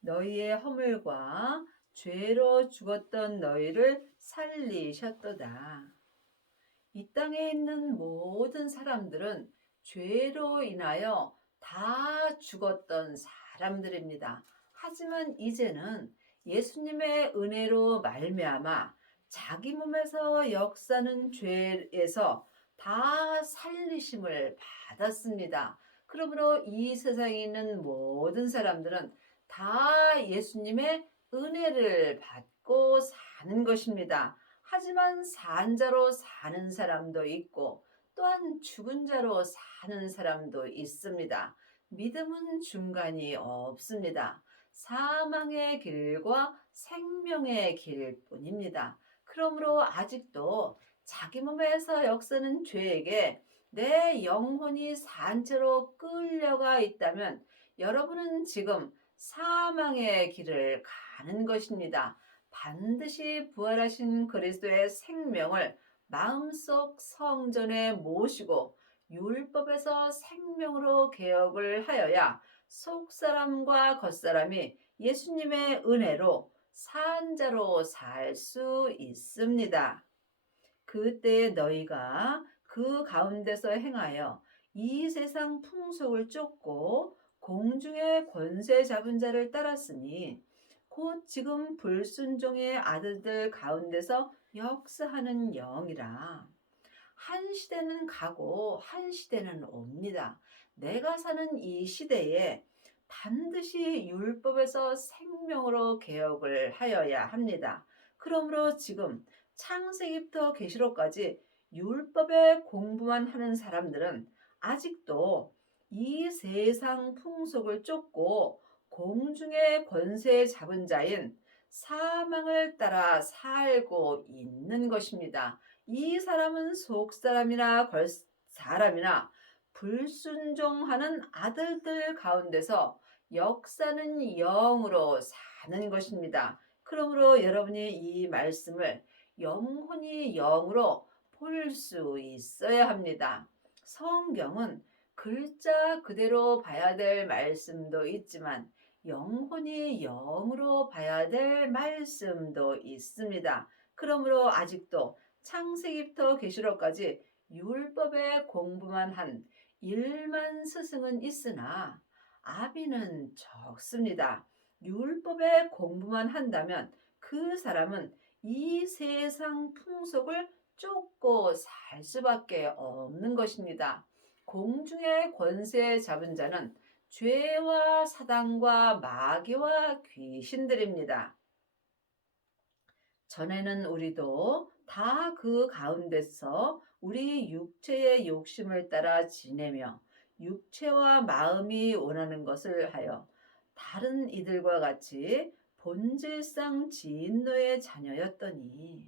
너희의 허물과 죄로 죽었던 너희를 살리셨도다. 이 땅에 있는 모든 사람들은 죄로 인하여 다 죽었던 사람들입니다. 하지만 이제는 예수님의 은혜로 말미암아 자기 몸에서 역사는 죄에서 다 살리심을 받았습니다. 그러므로 이 세상에 있는 모든 사람들은 다 예수님의 은혜를 받고 사는 것입니다. 하지만 산 자로 사는 사람도 있고 또한 죽은 자로 사는 사람도 있습니다. 믿음은 중간이 없습니다. 사망의 길과 생명의 길뿐입니다. 그러므로 아직도 자기 몸에서 역사는 죄에게 내 영혼이 산 채로 끌려가 있다면 여러분은 지금 사망의 길을 가는 것입니다. 반드시 부활하신 그리스도의 생명을 마음속 성전에 모시고 율법에서 생명으로 개혁을 하여야 속사람과 겉사람이 예수님의 은혜로 산 자로 살 수 있습니다. 그때 너희가 그 가운데서 행하여 이 세상 풍속을 쫓고 공중의 권세 잡은 자를 따랐으니 곧 지금 불순종의 아들들 가운데서 역사하는 영이라. 한 시대는 가고 한 시대는 옵니다. 내가 사는 이 시대에 반드시 율법에서 생명으로 개혁을 하여야 합니다. 그러므로 지금 창세기부터 계시록까지 율법의 공부만 하는 사람들은 아직도 이 세상 풍속을 쫓고 공중의 권세 잡은 자인 사망을 따라 살고 있는 것입니다. 이 사람은 속사람이나 겉사람이나 불순종하는 아들들 가운데서 역사는 영으로 사는 것입니다. 그러므로 여러분이 이 말씀을 영혼이 영으로 볼 수 있어야 합니다. 성경은 글자 그대로 봐야 될 말씀도 있지만 영혼이 영으로 봐야 될 말씀도 있습니다. 그러므로 아직도 창세기부터 계시록까지 율법의 공부만 한 1만 스승은 있으나 아비는 적습니다. 율법의 공부만 한다면 그 사람은 이 세상 풍속을 쫓고 살 수밖에 없는 것입니다. 공중의 권세 잡은 자는 죄와 사단과 마귀와 귀신들입니다. 전에는 우리도 다 그 가운데서 우리 육체의 욕심을 따라 지내며 육체와 마음이 원하는 것을 하여 다른 이들과 같이 본질상 진노의 자녀였더니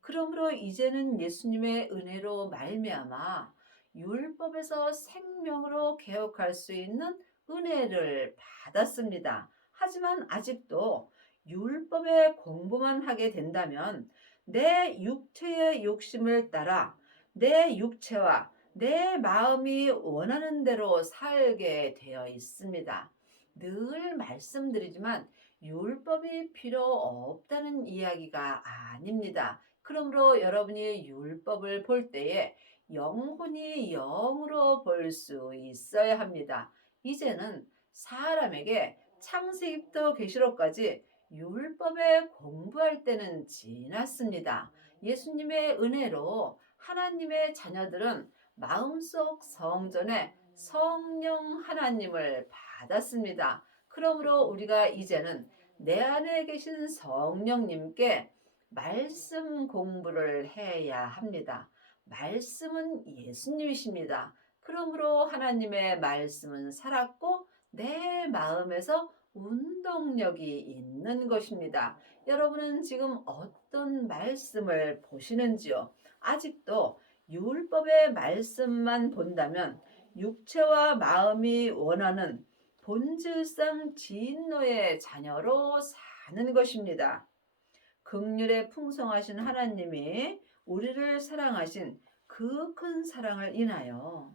그러므로 이제는 예수님의 은혜로 말미암아 율법에서 생명으로 개혁할 수 있는 은혜를 받았습니다. 하지만 아직도 율법의 공부만 하게 된다면 내 육체의 욕심을 따라 내 육체와 내 마음이 원하는 대로 살게 되어 있습니다. 늘 말씀드리지만 율법이 필요 없다는 이야기가 아닙니다. 그러므로 여러분이 율법을 볼 때에 영혼이 영으로 볼 수 있어야 합니다. 이제는 사람에게 창세기부터 계시록까지 율법에 공부할 때는 지났습니다. 예수님의 은혜로 하나님의 자녀들은 마음속 성전에 성령 하나님을 받았습니다. 그러므로 우리가 이제는 내 안에 계신 성령님께 말씀 공부를 해야 합니다. 말씀은 예수님이십니다. 그러므로 하나님의 말씀은 살았고 내 마음에서 운동력이 있는 것입니다. 여러분은 지금 어떤 말씀을 보시는지요? 아직도 율법의 말씀만 본다면 육체와 마음이 원하는 본질상 진노의 자녀로 사는 것입니다. 긍휼에 풍성하신 하나님이 우리를 사랑하신 그 큰 사랑을 인하여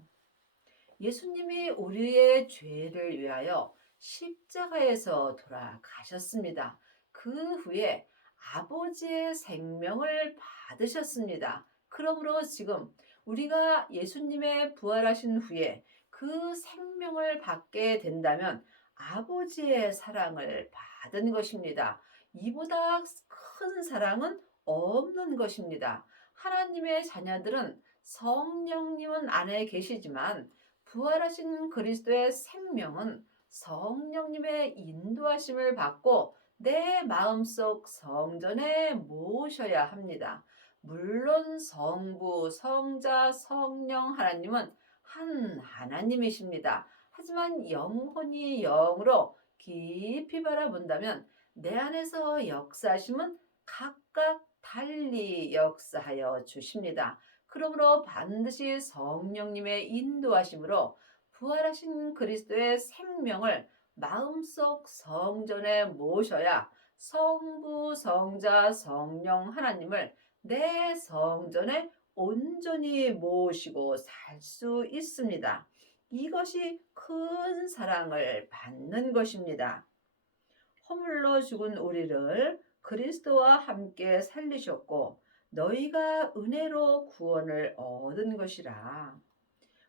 예수님이 우리의 죄를 위하여 십자가에서 돌아가셨습니다. 그 후에 아버지의 생명을 받으셨습니다. 그러므로 지금 우리가 예수님의 부활하신 후에 그 생명을 받게 된다면 아버지의 사랑을 받은 것입니다. 이보다 큰 사랑은 없는 것입니다. 하나님의 자녀들은 성령님은 안에 계시지만 부활하신 그리스도의 생명은 성령님의 인도하심을 받고 내 마음속 성전에 모셔야 합니다. 물론 성부, 성자, 성령 하나님은 한 하나님이십니다. 하지만 영혼이 영으로 깊이 바라본다면 내 안에서 역사하심은 각각 달리 역사하여 주십니다. 그러므로 반드시 성령님의 인도하심으로 부활하신 그리스도의 생명을 마음속 성전에 모셔야 성부, 성자, 성령 하나님을 내 성전에 온전히 모시고 살 수 있습니다. 이것이 큰 사랑을 받는 것입니다. 허물로 죽은 우리를 그리스도와 함께 살리셨고 너희가 은혜로 구원을 얻은 것이라.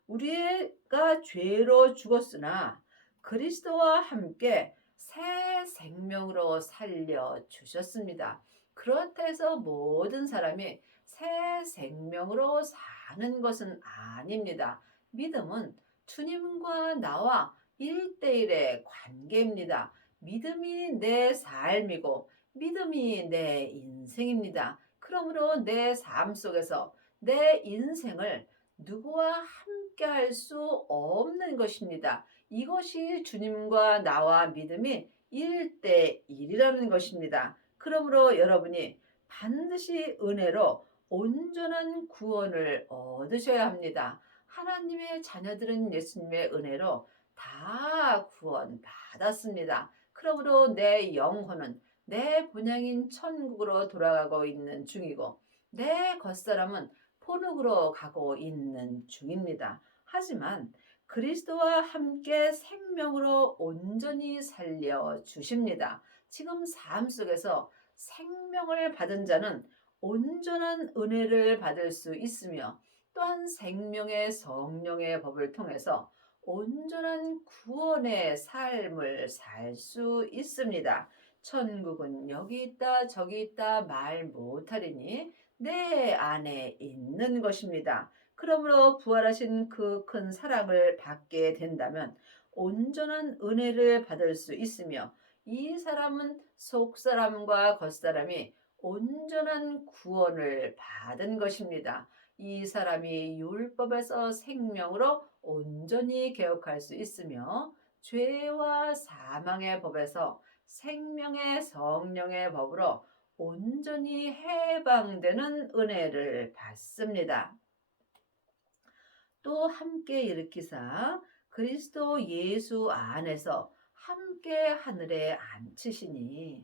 우리가 죄로 죽었으나 그리스도와 함께 새 생명으로 살려 주셨습니다. 그렇다 해서 모든 사람이 새 생명으로 사는 것은 아닙니다. 믿음은 주님과 나와 1대1의 관계입니다. 믿음이 내 삶이고 믿음이 내 인생입니다. 그러므로 내 삶 속에서 내 인생을 누구와 함께 할 수 없는 것입니다. 이것이 주님과 나와 믿음이 1대1이라는 것입니다. 그러므로 여러분이 반드시 은혜로 온전한 구원을 얻으셔야 합니다. 하나님의 자녀들은 예수님의 은혜로 다 구원받았습니다. 그러므로 내 영혼은 내 본향인 천국으로 돌아가고 있는 중이고 내 겉사람은 포룩으로 가고 있는 중입니다. 하지만 그리스도와 함께 생명으로 온전히 살려 주십니다. 지금 삶 속에서 생명을 받은 자는 온전한 은혜를 받을 수 있으며 또한 생명의 성령의 법을 통해서 온전한 구원의 삶을 살 수 있습니다. 천국은 여기 있다 저기 있다 말 못하리니 내 안에 있는 것입니다. 그러므로 부활하신 그 큰 사랑을 받게 된다면 온전한 은혜를 받을 수 있으며 이 사람은 속사람과 겉사람이 온전한 구원을 받은 것입니다. 이 사람이 율법에서 생명으로 온전히 개혁할 수 있으며 죄와 사망의 법에서 생명의 성령의 법으로 온전히 해방되는 은혜를 받습니다. 또 함께 일으키사 그리스도 예수 안에서 함께 하늘에 앉히시니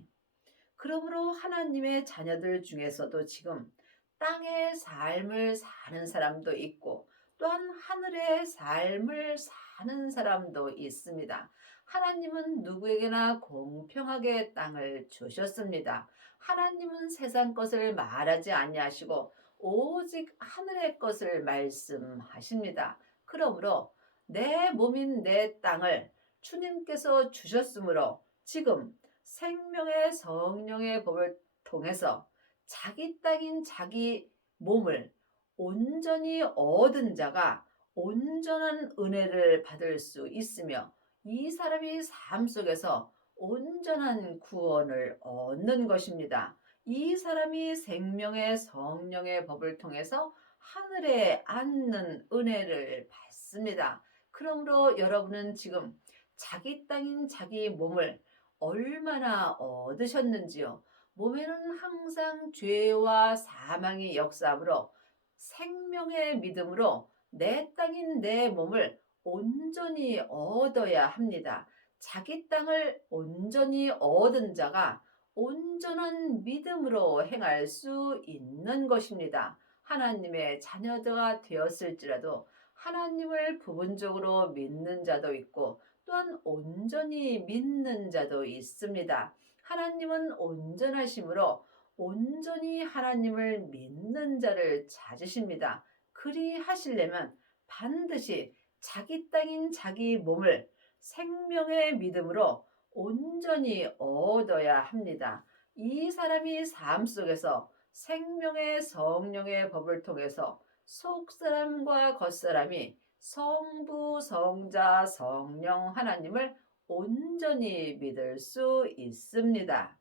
그러므로 하나님의 자녀들 중에서도 지금 땅의 삶을 사는 사람도 있고 또한 하늘의 삶을 사는 사람도 있습니다. 하나님은 누구에게나 공평하게 땅을 주셨습니다. 하나님은 세상 것을 말하지 아니하시고 오직 하늘의 것을 말씀하십니다. 그러므로 내 몸인 내 땅을 주님께서 주셨으므로 지금 생명의 성령의 법을 통해서 자기 땅인 자기 몸을 온전히 얻은 자가 온전한 은혜를 받을 수 있으며 이 사람이 삶 속에서 온전한 구원을 얻는 것입니다. 이 사람이 생명의 성령의 법을 통해서 하늘에 앉는 은혜를 받습니다. 그러므로 여러분은 지금 자기 땅인 자기 몸을 얼마나 얻으셨는지요. 몸에는 항상 죄와 사망이 역사하므로 생명의 믿음으로 내 땅인 내 몸을 온전히 얻어야 합니다. 자기 땅을 온전히 얻은 자가 온전한 믿음으로 행할 수 있는 것입니다. 하나님의 자녀가 되었을지라도 하나님을 부분적으로 믿는 자도 있고 또한 온전히 믿는 자도 있습니다. 하나님은 온전하심으로 온전히 하나님을 믿는 자를 찾으십니다. 그리 하시려면 반드시 자기 땅인 자기 몸을 생명의 믿음으로 온전히 얻어야 합니다. 이 사람이 삶 속에서 생명의 성령의 법을 통해서 속사람과 겉사람이 성부, 성자, 성령 하나님을 온전히 믿을 수 있습니다.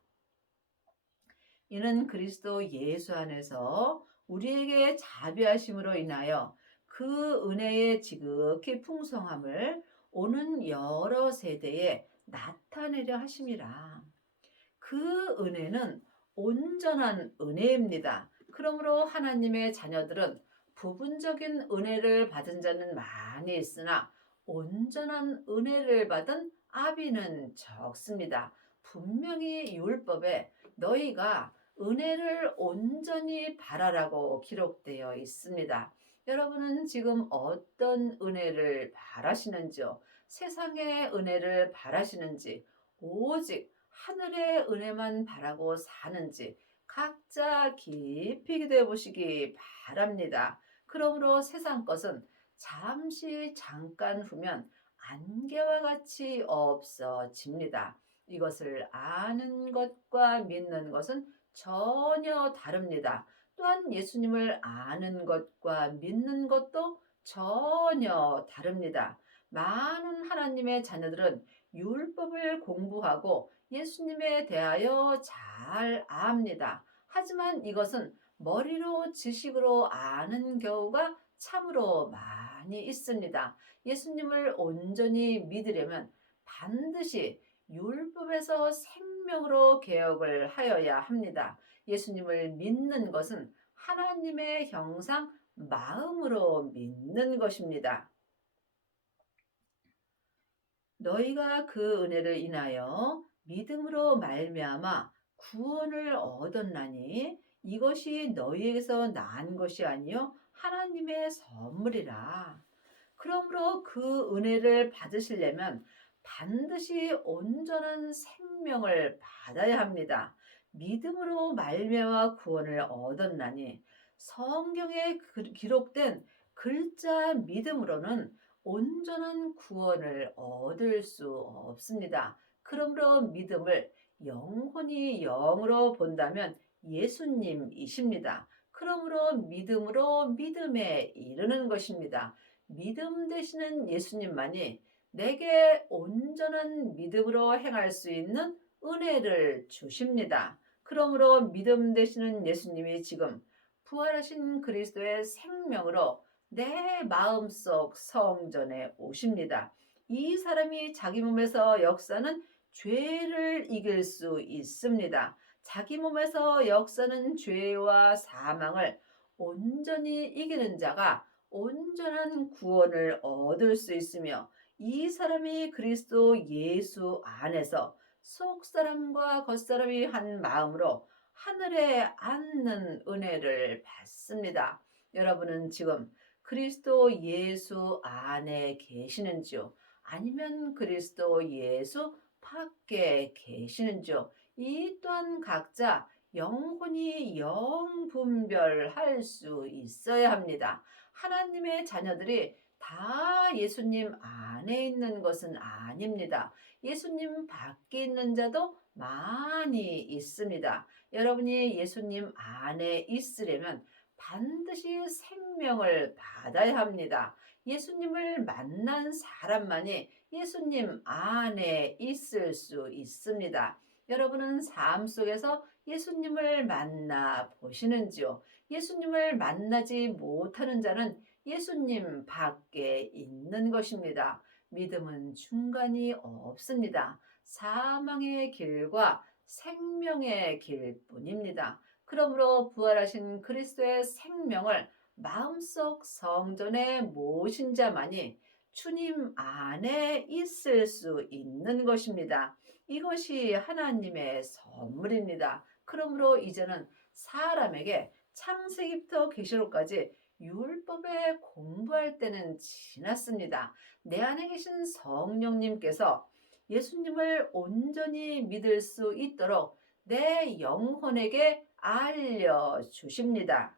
이는 그리스도 예수 안에서 우리에게 자비하심으로 인하여 그 은혜의 지극히 풍성함을 오는 여러 세대에 나타내려 하심이라. 그 은혜는 온전한 은혜입니다. 그러므로 하나님의 자녀들은 부분적인 은혜를 받은 자는 많이 있으나 온전한 은혜를 받은 아비는 적습니다. 분명히 율법에 너희가 은혜를 온전히 바라라고 기록되어 있습니다. 여러분은 지금 어떤 은혜를 바라시는지요? 세상의 은혜를 바라시는지, 오직 하늘의 은혜만 바라고 사는지 각자 깊이 기도해 보시기 바랍니다. 그러므로 세상 것은 잠깐 후면 안개와 같이 없어집니다. 이것을 아는 것과 믿는 것은 전혀 다릅니다. 또한 예수님을 아는 것과 믿는 것도 전혀 다릅니다. 많은 하나님의 자녀들은 율법을 공부하고 예수님에 대하여 잘 압니다. 하지만 이것은 머리로 지식으로 아는 경우가 참으로 많이 있습니다. 예수님을 온전히 믿으려면 반드시 율법에서 생명으로 개혁을 하여야 합니다. 예수님을 믿는 것은 하나님의 형상 마음으로 믿는 것입니다. 너희가 그 은혜를 인하여 믿음으로 말미암아 구원을 얻었나니 이것이 너희에게서 난 것이 아니요 하나님의 선물이라. 그러므로 그 은혜를 받으시려면 반드시 온전한 생명을 받아야 합니다. 믿음으로 말미암아 구원을 얻었나니 성경에 기록된 글자 믿음으로는 온전한 구원을 얻을 수 없습니다. 그러므로 믿음을 영혼이 영으로 본다면 예수님이십니다. 그러므로 믿음으로 믿음에 이르는 것입니다. 믿음 되시는 예수님만이 내게 온전한 믿음으로 행할 수 있는 은혜를 주십니다. 그러므로 믿음 되시는 예수님이 지금 부활하신 그리스도의 생명으로 내 마음속 성전에 오십니다. 이 사람이 자기 몸에서 역사는 죄를 이길 수 있습니다. 자기 몸에서 역사는 죄와 사망을 온전히 이기는 자가 온전한 구원을 얻을 수 있으며 이 사람이 그리스도 예수 안에서 속사람과 겉사람이 한 마음으로 하늘에 앉는 은혜를 받습니다. 여러분은 지금 그리스도 예수 안에 계시는지요? 아니면 그리스도 예수 밖에 계시는지요? 이 또한 각자 영혼이 영분별할 수 있어야 합니다. 하나님의 자녀들이 다 예수님 안에 있는 것은 아닙니다. 예수님 밖에 있는 자도 많이 있습니다. 여러분이 예수님 안에 있으려면 반드시 생명을 받아야 합니다. 예수님을 만난 사람만이 예수님 안에 있을 수 있습니다. 여러분은 삶 속에서 예수님을 만나 보시는지요? 예수님을 만나지 못하는 자는 예수님 밖에 있는 것입니다. 믿음은 중간이 없습니다. 사망의 길과 생명의 길뿐입니다. 그러므로 부활하신 그리스도의 생명을 마음속 성전에 모신 자만이 주님 안에 있을 수 있는 것입니다. 이것이 하나님의 선물입니다. 그러므로 이제는 사람에게 창세기부터 계시록까지 율법에 공부할 때는 지났습니다. 내 안에 계신 성령님께서 예수님을 온전히 믿을 수 있도록 내 영혼에게 알려주십니다.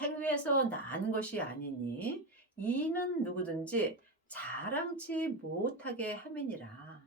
행위에서 난 것이 아니니 이는 누구든지 자랑치 못하게 함이니라.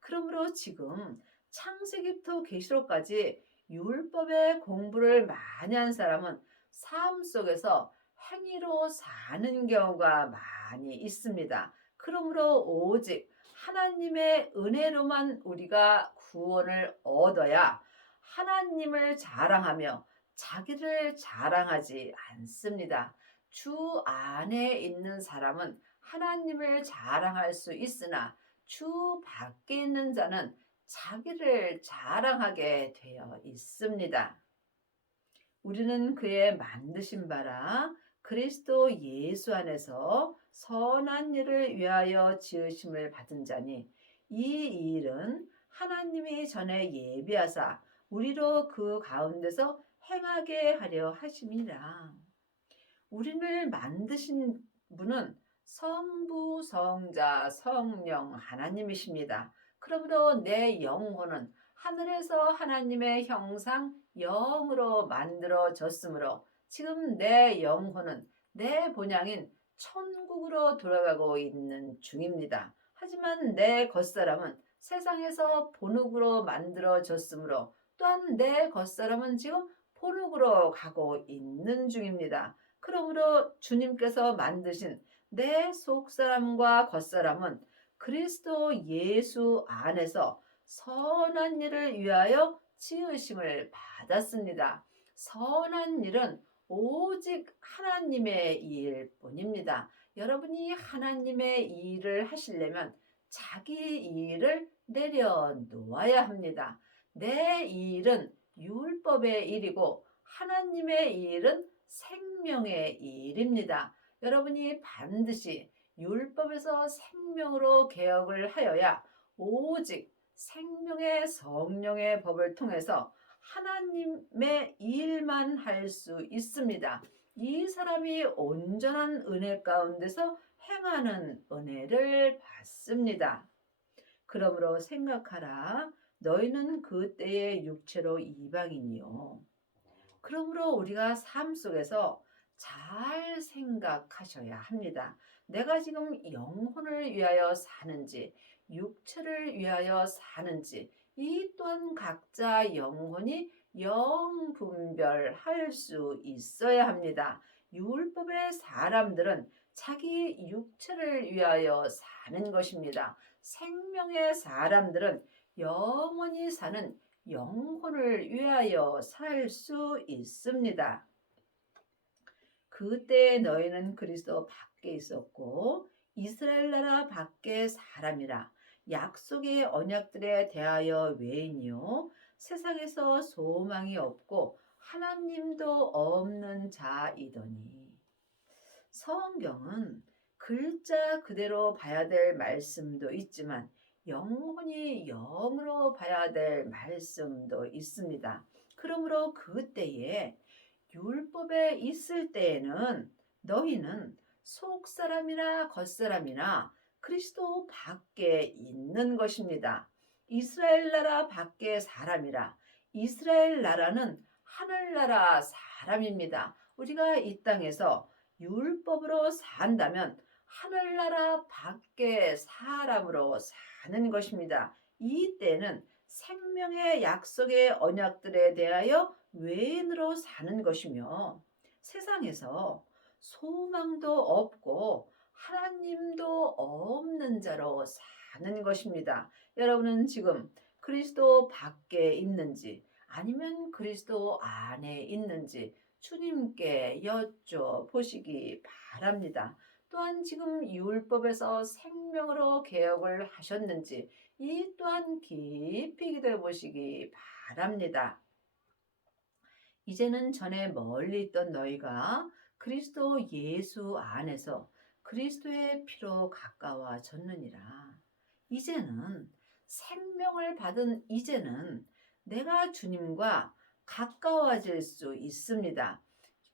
그러므로 지금 창세기부터 계시록까지 율법의 공부를 많이 한 사람은 삶 속에서 행위로 사는 경우가 많이 있습니다. 그러므로 오직 하나님의 은혜로만 우리가 구원을 얻어야 하나님을 자랑하며 자기를 자랑하지 않습니다. 주 안에 있는 사람은 하나님을 자랑할 수 있으나 주 밖에 있는 자는 자기를 자랑하게 되어 있습니다. 우리는 그의 만드신 바라 그리스도 예수 안에서 선한 일을 위하여 지으심을 받은 자니 이 일은 하나님이 전에 예비하사 우리로 그 가운데서 행하게 하려 하심이라. 우리를 만드신 분은 성부, 성자, 성령 하나님이십니다. 그러므로 내 영혼은 하늘에서 하나님의 형상 영으로 만들어졌으므로 지금 내 영혼은 내 본향인 천국으로 돌아가고 있는 중입니다. 하지만 내 겉사람은 세상에서 본흙으로 만들어졌으므로 또한 내 겉사람은 지금 본흙으로 가고 있는 중입니다. 그러므로 주님께서 만드신 내 속사람과 겉사람은 그리스도 예수 안에서 선한 일을 위하여 지으심을 받았습니다. 선한 일은 오직 하나님의 일일 뿐입니다. 여러분이 하나님의 일을 하시려면 자기 일을 내려놓아야 합니다. 내 일은 율법의 일이고 하나님의 일은 생명의 일입니다. 여러분이 반드시 율법에서 생명으로 개혁을 하여야 오직 생명의 성령의 법을 통해서 하나님의 일만 할 수 있습니다. 이 사람이 온전한 은혜 가운데서 행하는 은혜를 받습니다. 그러므로 생각하라. 너희는 그때의 육체로 이방인이요. 그러므로 우리가 삶 속에서 잘 생각하셔야 합니다. 내가 지금 영혼을 위하여 사는지, 육체를 위하여 사는지, 이 또한 각자 영혼이 영분별할 수 있어야 합니다. 율법의 사람들은 자기 육체를 위하여 사는 것입니다. 생명의 사람들은 영원히 사는 영혼을 위하여 살 수 있습니다. 그때 너희는 그리스도 밖에 있었고 이스라엘 나라 밖에 사람이라 약속의 언약들에 대하여 외인이요 세상에서 소망이 없고 하나님도 없는 자이더니. 성경은 글자 그대로 봐야 될 말씀도 있지만 영혼이 영으로 봐야 될 말씀도 있습니다. 그러므로 그때에 율법에 있을 때에는 너희는 속사람이나 겉사람이나 그리스도 밖에 있는 것입니다. 이스라엘 나라 밖에 사람이라. 이스라엘 나라는 하늘나라 사람입니다. 우리가 이 땅에서 율법으로 산다면 하늘나라 밖에 사람으로 사는 것입니다. 이 때는 생명의 약속의 언약들에 대하여 외인으로 사는 것이며 세상에서 소망도 없고 하나님도 없는 자로 사는 것입니다. 여러분은 지금 그리스도 밖에 있는지 아니면 그리스도 안에 있는지 주님께 여쭤보시기 바랍니다. 또한 지금 율법에서 생명으로 개혁을 하셨는지 이 또한 깊이 기도해 보시기 바랍니다. 이제는 전에 멀리 있던 너희가 그리스도 예수 안에서 그리스도의 피로 가까워졌느니라. 이제는 생명을 받은 이제는 내가 주님과 가까워질 수 있습니다.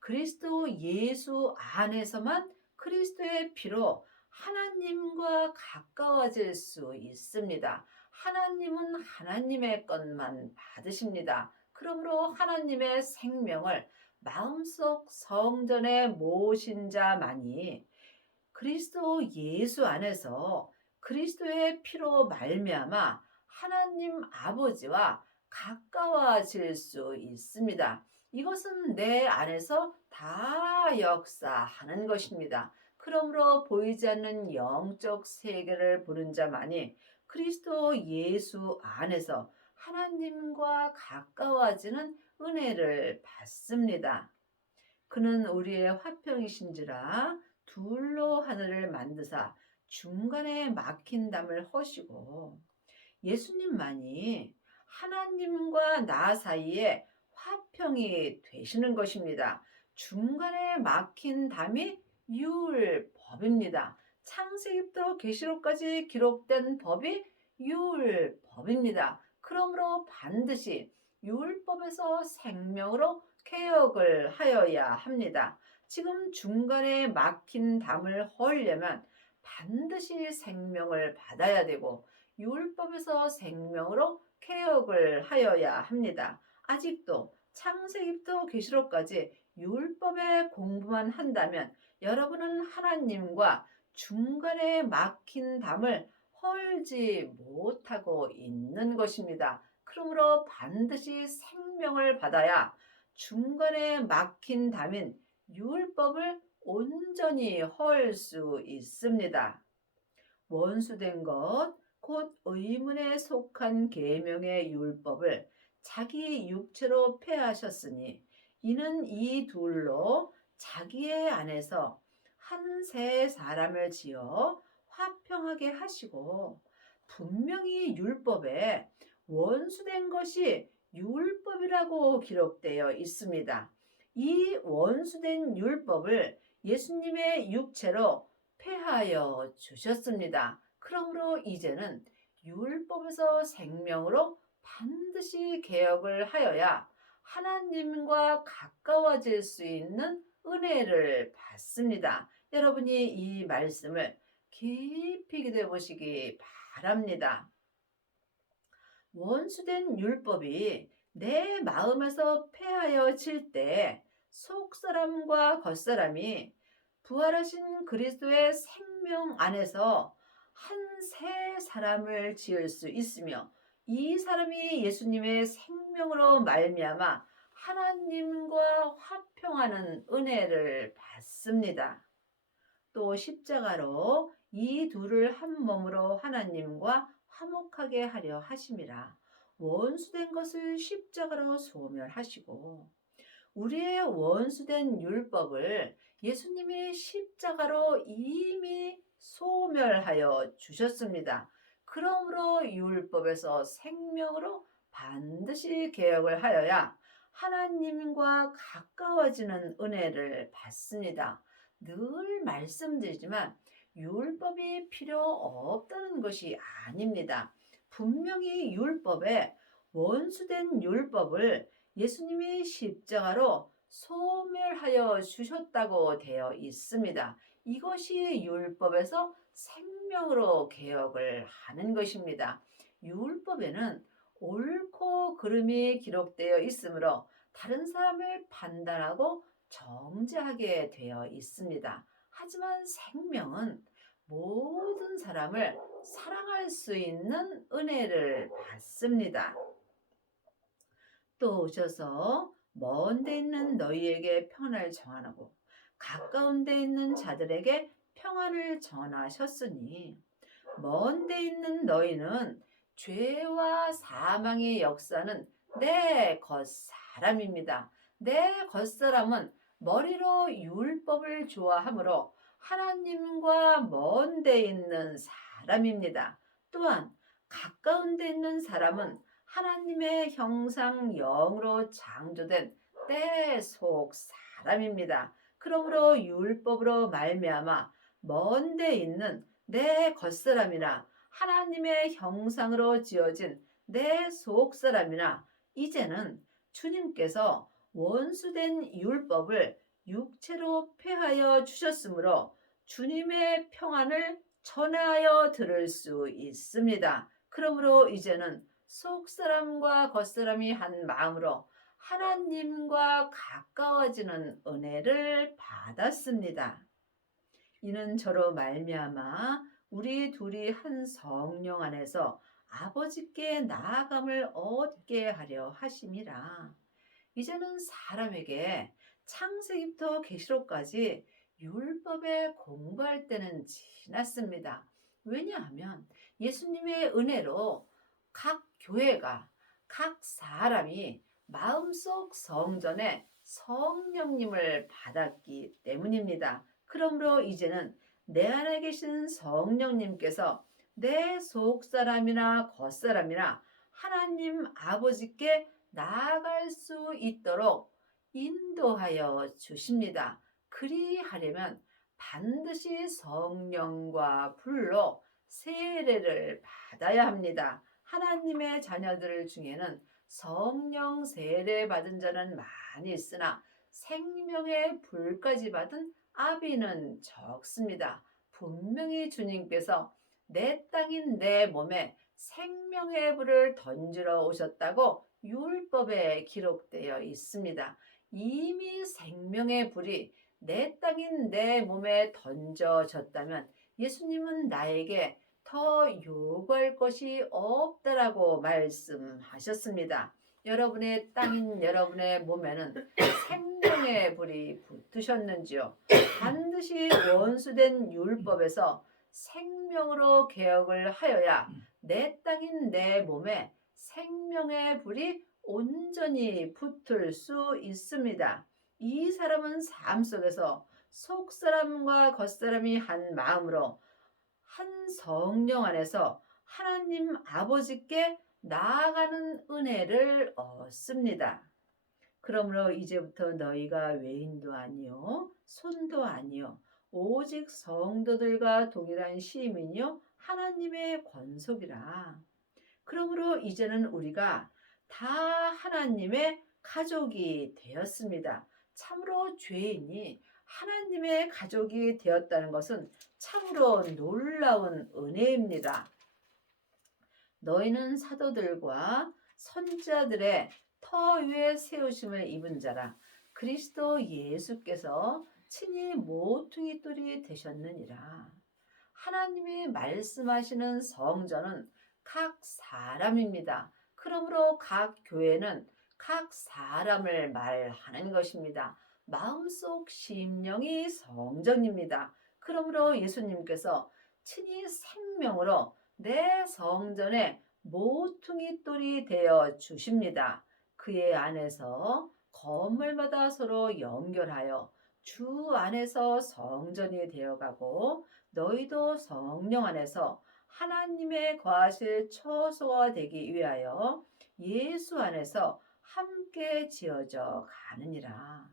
그리스도 예수 안에서만 그리스도의 피로 하나님과 가까워질 수 있습니다. 하나님은 하나님의 것만 받으십니다. 그러므로 하나님의 생명을 마음속 성전에 모신 자만이 그리스도 예수 안에서 그리스도의 피로 말미암아 하나님 아버지와 가까워질 수 있습니다. 이것은 내 안에서 다 역사하는 것입니다. 그러므로 보이지 않는 영적 세계를 보는 자만이 그리스도 예수 안에서 하나님과 가까워지는 은혜를 받습니다. 그는 우리의 화평이신지라 둘로 하늘을 만드사 중간에 막힌 담을 허시고, 예수님만이 하나님과 나 사이에 화평이 되시는 것입니다. 중간에 막힌 담이 율법입니다. 창세기부터 계시록까지 기록된 법이 율법입니다. 그러므로 반드시 율법에서 생명으로 개혁을 하여야 합니다. 지금 중간에 막힌 담을 헐려면 반드시 생명을 받아야 되고 율법에서 생명으로 개혁을 하여야 합니다. 아직도 창세기부터 계시록까지 율법의 공부만 한다면 여러분은 하나님과 중간에 막힌 담을 헐지 못하고 있는 것입니다. 그러므로 반드시 생명을 받아야 중간에 막힌 담인 율법을 온전히 헐 수 있습니다. 원수된 것, 곧 의문에 속한 계명의 율법을 자기 육체로 폐하셨으니 이는 이 둘로 자기의 안에서 한 새 사람을 지어 화평하게 하시고, 분명히 율법에 원수된 것이 율법이라고 기록되어 있습니다. 이 원수된 율법을 예수님의 육체로 폐하여 주셨습니다. 그러므로 이제는 율법에서 생명으로 반드시 개혁을 하여야 하나님과 가까워질 수 있는 은혜를 받습니다. 여러분이 이 말씀을 깊이 기도해 보시기 바랍니다. 원수된 율법이 내 마음에서 폐하여질 때 속사람과 겉사람이 부활하신 그리스도의 생명 안에서 한 새 사람을 지을 수 있으며, 이 사람이 예수님의 생명으로 말미암아 하나님과 화평하는 은혜를 받습니다. 또 십자가로 이 둘을 한 몸으로 하나님과 화목하게 하려 하심이라. 원수된 것을 십자가로 소멸하시고 우리의 원수된 율법을 예수님이 십자가로 이미 소멸하여 주셨습니다. 그러므로 율법에서 생명으로 반드시 개혁을 하여야 하나님과 가까워지는 은혜를 받습니다. 늘 말씀드리지만 율법이 필요 없다는 것이 아닙니다. 분명히 율법에 원수된 율법을 예수님이 십자가로 소멸하여 주셨다고 되어 있습니다. 이것이 율법에서 생명으로 개혁을 하는 것입니다. 율법에는 옳고 그름이 기록되어 있으므로 다른 사람을 판단하고 정죄하게 되어 있습니다. 하지만 생명은 모든 사람을 사랑할 수 있는 은혜를 받습니다. 또 오셔서 먼 데 있는 너희에게 평안을 전하고 가까운 데 있는 자들에게 평안을 전하셨으니, 먼 데 있는 너희는 죄와 사망의 역사는 내 겉사람입니다. 내 겉사람은 머리로 율법을 좋아하므로 하나님과 먼 데 있는 사람입니다. 또한 가까운 데 있는 사람은 하나님의 형상 영으로 창조된 때 속 사람입니다. 그러므로 율법으로 말미암아 먼 데 있는 내 겉사람이나 하나님의 형상으로 지어진 내 속사람이나 이제는 주님께서 원수된 율법을 육체로 패하여 주셨으므로 주님의 평안을 전하여 들을 수 있습니다. 그러므로 이제는 속사람과 겉사람이 한 마음으로 하나님과 가까워지는 은혜를 받았습니다. 이는 저로 말미암아 우리 둘이 한 성령 안에서 아버지께 나아감을 얻게 하려 하심이라. 이제는 사람에게 창세기부터 계시록까지 율법에 공부할 때는 지났습니다. 왜냐하면 예수님의 은혜로 각 교회가, 각 사람이 마음속 성전에 성령님을 받았기 때문입니다. 그러므로 이제는 내 안에 계신 성령님께서 내 속사람이나 겉사람이나 하나님 아버지께 나아갈 수 있도록 인도하여 주십니다. 그리하려면 반드시 성령과 불로 세례를 받아야 합니다. 하나님의 자녀들 중에는 성령 세례 받은 자는 많이 있으나 생명의 불까지 받은 아비는 적습니다. 분명히 주님께서 내 땅인 내 몸에 생명의 불을 던지러 오셨다고 율법에 기록되어 있습니다. 이미 생명의 불이 내 땅인 내 몸에 던져졌다면 예수님은 나에게 더 요구할 것이 없다라고 말씀하셨습니다. 여러분의 땅인 여러분의 몸에는 생명의 불이 붙으셨는지요? 반드시 원수된 율법에서 생명으로 개혁을 하여야 내 땅인 내 몸에 생명의 불이 온전히 붙을 수 있습니다. 이 사람은 삶 속에서 속사람과 겉사람이 한 마음으로 한 성령 안에서 하나님 아버지께 나아가는 은혜를 얻습니다. 그러므로 이제부터 너희가 외인도 아니요 손도 아니요 오직 성도들과 동일한 시민이요 하나님의 권속이라. 그러므로 이제는 우리가 다 하나님의 가족이 되었습니다. 참으로 죄인이 하나님의 가족이 되었다는 것은 참으로 놀라운 은혜입니다. 너희는 사도들과 선지자들의 터 위에 세우심을 입은 자라. 그리스도 예수께서 친히 모퉁이 돌이 되셨느니라. 하나님이 말씀하시는 성전은 각 사람입니다. 그러므로 각 교회는 각 사람을 말하는 것입니다. 마음속 심령이 성전입니다. 그러므로 예수님께서 친히 생명으로 내 성전에 모퉁이 돌이 되어 주십니다. 그의 안에서 건물마다 서로 연결하여 주 안에서 성전이 되어가고 너희도 성령 안에서 하나님의 거하실 처소가 되기 위하여 예수 안에서 함께 지어져 가느니라.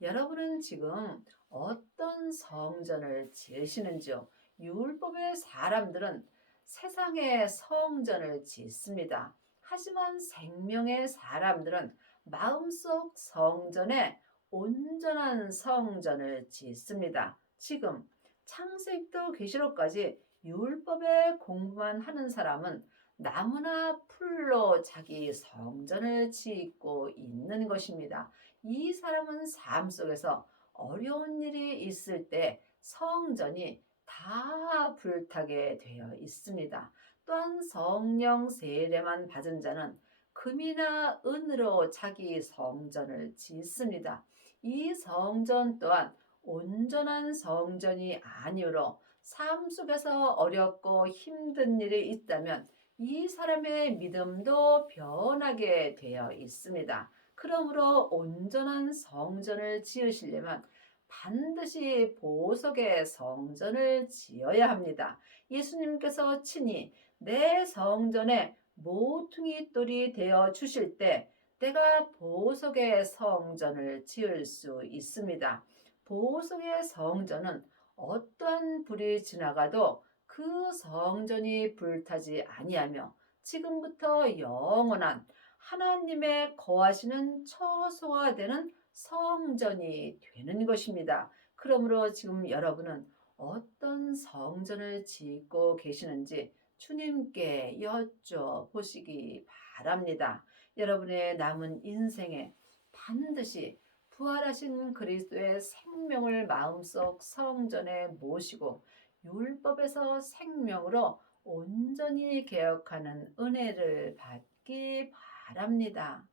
여러분은 지금 어떤 성전을 지으시는지요? 율법의 사람들은 세상의 성전을 짓습니다. 하지만 생명의 사람들은 마음속 성전에 온전한 성전을 짓습니다. 지금 창세기부터 계시록까지 율법의 공부만 하는 사람은 나무나 풀로 자기 성전을 짓고 있는 것입니다. 이 사람은 삶 속에서 어려운 일이 있을 때 성전이 다 불타게 되어 있습니다. 또한 성령 세례만 받은 자는 금이나 은으로 자기 성전을 짓습니다. 이 성전 또한 온전한 성전이 아니므로 삶 속에서 어렵고 힘든 일이 있다면 이 사람의 믿음도 변하게 되어 있습니다. 그러므로 온전한 성전을 지으시려면 반드시 보석의 성전을 지어야 합니다. 예수님께서 친히 내 성전에 모퉁이 돌이 되어 주실 때 내가 보석의 성전을 지을 수 있습니다. 보석의 성전은 어떠한 불이 지나가도 그 성전이 불타지 아니하며 지금부터 영원한 하나님의 거하시는 처소가 되는 성전이 되는 것입니다. 그러므로 지금 여러분은 어떤 성전을 짓고 계시는지 주님께 여쭤보시기 바랍니다. 여러분의 남은 인생에 반드시 부활하신 그리스도의 생명을 마음속 성전에 모시고 율법에서 생명으로 온전히 개혁하는 은혜를 받기 바랍니다.